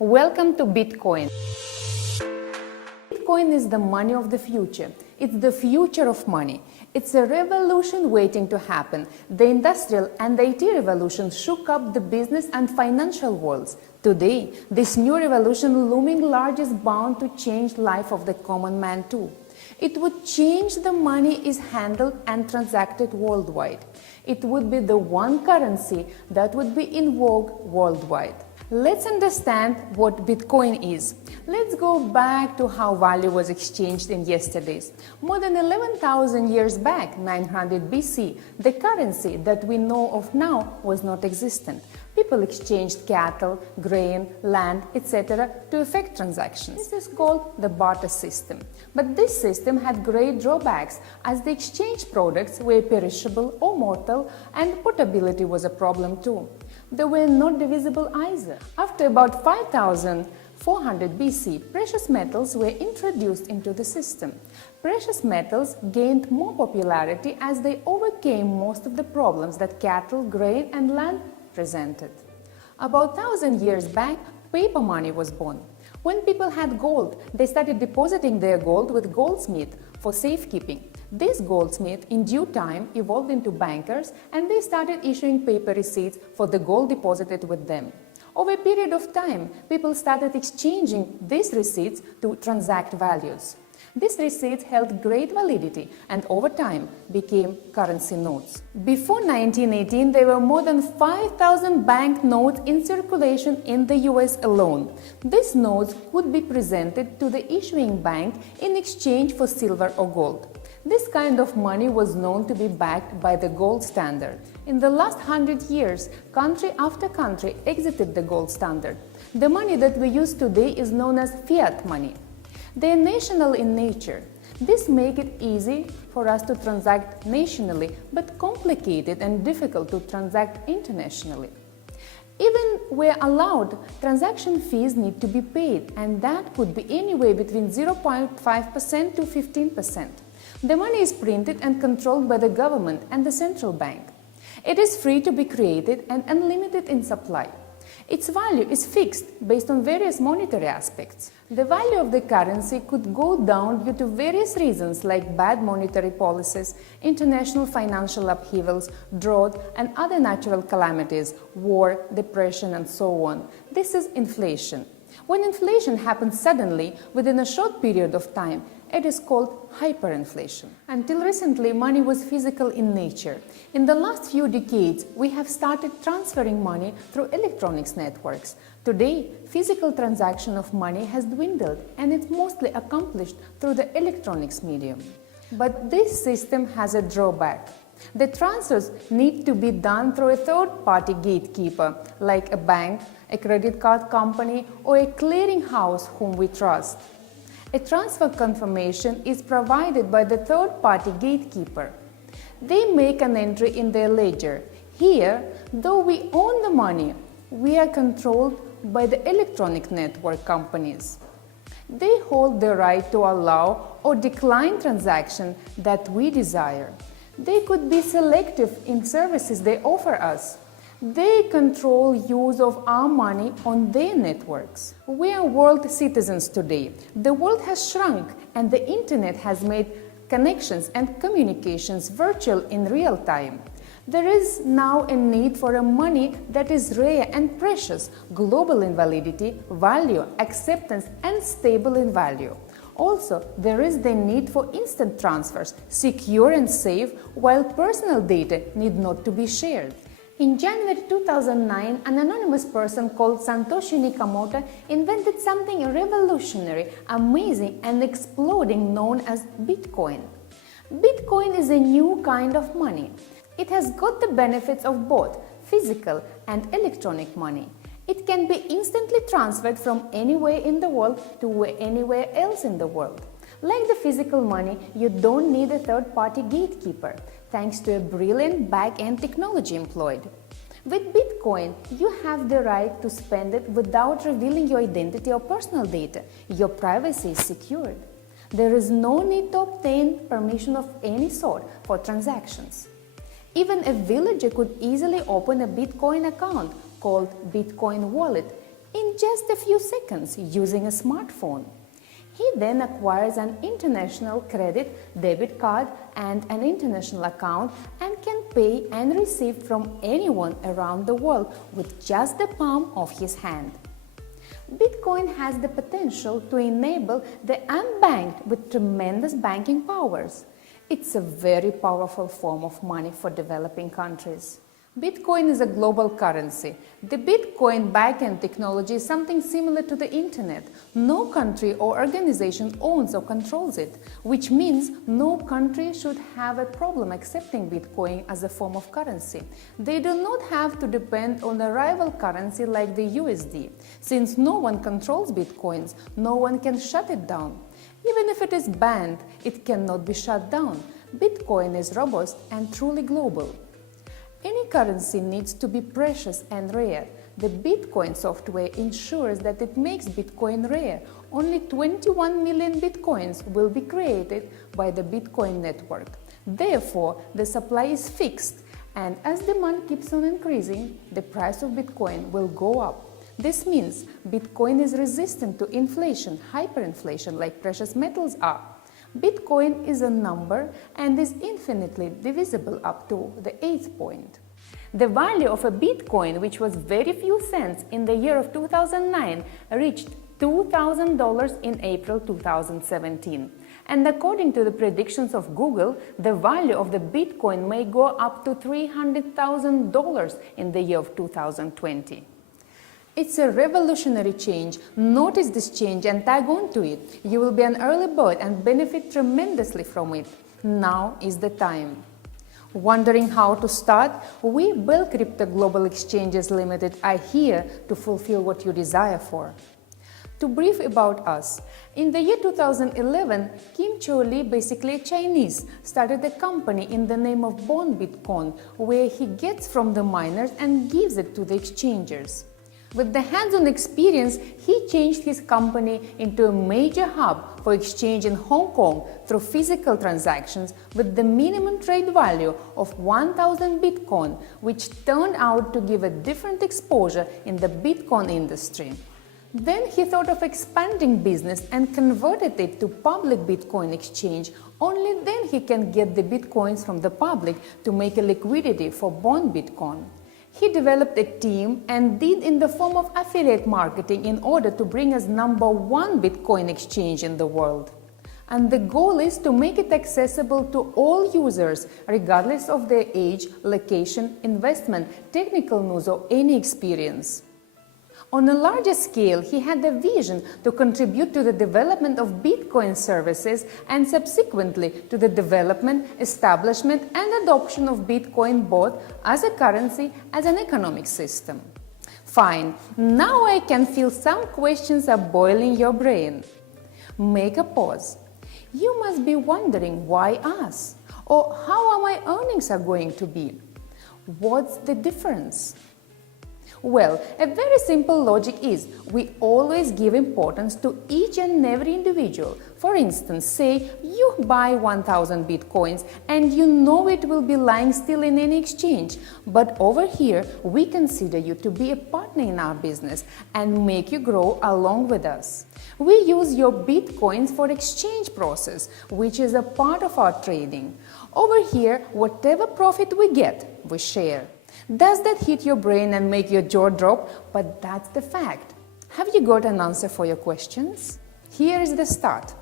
Welcome to Bitcoin. Bitcoin is the money of the future. It's the future of money. It's a revolution waiting to happen. The industrial and the IT revolution shook up the business and financial worlds. Today, this new revolution looming large is bound to change life of the common man too. It would change the money is handled and transacted worldwide. It would be the one currency that would be in vogue worldwide. Let's understand what Bitcoin is. Let's go back to how value was exchanged in yesterdays. More than 11,000 years back, 900 BC, the currency that we know of now was not existent. People exchanged cattle, grain, land, etc. to effect transactions. This is called the barter system. But this system had great drawbacks, as the exchange products were perishable or mortal, and portability was a problem too. They were not divisible either. After about 5,400 BC, precious metals were introduced into the system. Precious metals gained more popularity as they overcame most of the problems that cattle, grain, and land presented. About 1,000 years back, paper money was born. When people had gold, they started depositing their gold with goldsmiths for safekeeping. These goldsmiths, in due time, evolved into bankers, and they started issuing paper receipts for the gold deposited with them. Over a period of time, people started exchanging these receipts to transact values. These receipts held great validity and over time became currency notes. Before 1918, there were more than 5,000 bank notes in circulation in the US alone. These notes could be presented to the issuing bank in exchange for silver or gold. This kind of money was known to be backed by the gold standard. In the last 100 years, country after country exited the gold standard. The money that we use today is known as fiat money. They are national in nature. This makes it easy for us to transact nationally, but complicated and difficult to transact internationally. Even where allowed, transaction fees need to be paid, and that could be anywhere between 0.5% to 15%. The money is printed and controlled by the government and the central bank. It is free to be created and unlimited in supply. Its value is fixed based on various monetary aspects. The value of the currency could go down due to various reasons like bad monetary policies, international financial upheavals, drought, and other natural calamities, war, depression, and so on. This is inflation. When inflation happens suddenly within a short period of time, it is called hyperinflation. Until recently, money was physical in nature. In the last few decades, we have started transferring money through electronics networks. Today, physical transaction of money has dwindled and it's mostly accomplished through the electronics medium. But this system has a drawback. The transfers need to be done through a third-party gatekeeper, like a bank, a credit card company, or a clearing house whom we trust. A transfer confirmation is provided by the third-party gatekeeper. They make an entry in their ledger. Here, though we own the money, we are controlled by the electronic network companies. They hold the right to allow or decline transactions that we desire. They could be selective in services they offer us. They control use of our money on their networks. We are world citizens today. The world has shrunk and the internet has made connections and communications virtual in real time. There is now a need for a money that is rare and precious, global in validity, value, acceptance, and stable in value. Also, there is the need for instant transfers, secure and safe, while personal data need not to be shared. In January 2009, an anonymous person called Satoshi Nakamoto invented something revolutionary, amazing, and exploding known as Bitcoin. Bitcoin is a new kind of money. It has got the benefits of both physical and electronic money. It can be instantly transferred from anywhere in the world to anywhere else in the world. Like the physical money, you don't need a third-party gatekeeper, thanks to a brilliant back-end technology employed. With Bitcoin, you have the right to spend it without revealing your identity or personal data. Your privacy is secured. There is no need to obtain permission of any sort for transactions. Even a villager could easily open a Bitcoin account called Bitcoin Wallet in just a few seconds using a smartphone. He then acquires an international credit, debit card and an international account and can pay and receive from anyone around the world with just the palm of his hand. Bitcoin has the potential to enable the unbanked with tremendous banking powers. It's a very powerful form of money for developing countries. Bitcoin is a global currency. The Bitcoin backend technology is something similar to the internet. No country or organization owns or controls it, which means no country should have a problem accepting Bitcoin as a form of currency. They do not have to depend on a rival currency like the USD. Since no one controls Bitcoins, no one can shut it down. Even if it is banned, it cannot be shut down. Bitcoin is robust and truly global. Any currency needs to be precious and rare. The Bitcoin software ensures that it makes Bitcoin rare. Only 21 million Bitcoins will be created by the Bitcoin network. Therefore, the supply is fixed, and as demand keeps on increasing, the price of Bitcoin will go up. This means Bitcoin is resistant to inflation, hyperinflation, like precious metals are. Bitcoin is a number and is infinitely divisible up to the 8th point. The value of a Bitcoin, which was very few cents in the year of 2009, reached $2,000 in April 2017. And according to the predictions of Google, the value of the Bitcoin may go up to $300,000 in the year of 2020. It's a revolutionary change. Notice this change and tag on to it. You will be an early bird and benefit tremendously from it. Now is the time. Wondering how to start? We, Bell Crypto Global Exchanges Limited, are here to fulfill what you desire for. To brief about us, in the year 2011, Kim Cho Lee, basically a Chinese, started a company in the name of Bond Bitcoin, where he gets from the miners and gives it to the exchangers. With the hands-on experience, he changed his company into a major hub for exchange in Hong Kong through physical transactions with the minimum trade value of 1,000 Bitcoin, which turned out to give a different exposure in the Bitcoin industry. Then he thought of expanding business and converted it to public Bitcoin exchange. Only then he can get the Bitcoins from the public to make a liquidity for Bond Bitcoin. He developed a team and did in the form of affiliate marketing in order to bring us #1 Bitcoin exchange in the world. And the goal is to make it accessible to all users, regardless of their age, location, investment, technical news or any experience. On a larger scale, he had a vision to contribute to the development of Bitcoin services and subsequently to the development, establishment and adoption of Bitcoin both as a currency as an economic system. Fine, now I can feel some questions are boiling your brain. Make a pause. You must be wondering why us? Or how are my earnings are going to be? What's the difference? Well, a very simple logic is we always give importance to each and every individual. For instance, say you buy 1,000 Bitcoins and you know it will be lying still in any exchange. But over here, we consider you to be a partner in our business and make you grow along with us. We use your Bitcoins for exchange process, which is a part of our trading. Over here, whatever profit we get, we share. Does that hit your brain and make your jaw drop? But that's the fact. Have you got an answer for your questions? Here is the start.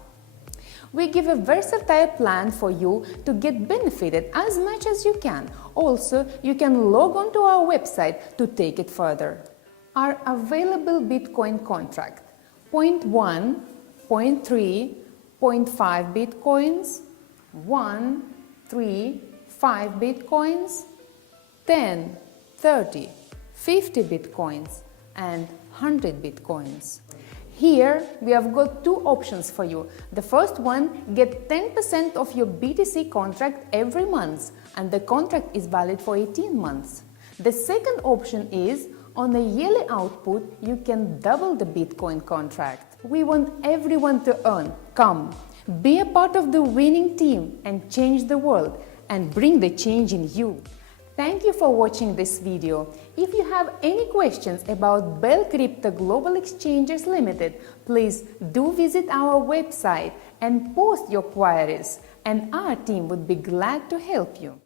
We give a versatile plan for you to get benefited as much as you can. Also, you can log on to our website to take it further. Our available Bitcoin contract: 0.1, 0.3, 0.5 Bitcoins, 1, 3, 5 Bitcoins, 10, 30, 50 Bitcoins and 100 Bitcoins. Here we have got two options for you. The first one, get 10% of your BTC contract every month, and the contract is valid for 18 months. The second option is, on a yearly output, you can double the Bitcoin contract. We want everyone to earn. Come, be a part of the winning team and change the world and bring the change in you. Thank you for watching this video. If you have any questions about Bell Crypto Global Exchanges Limited, please do visit our website and post your queries, and our team would be glad to help you.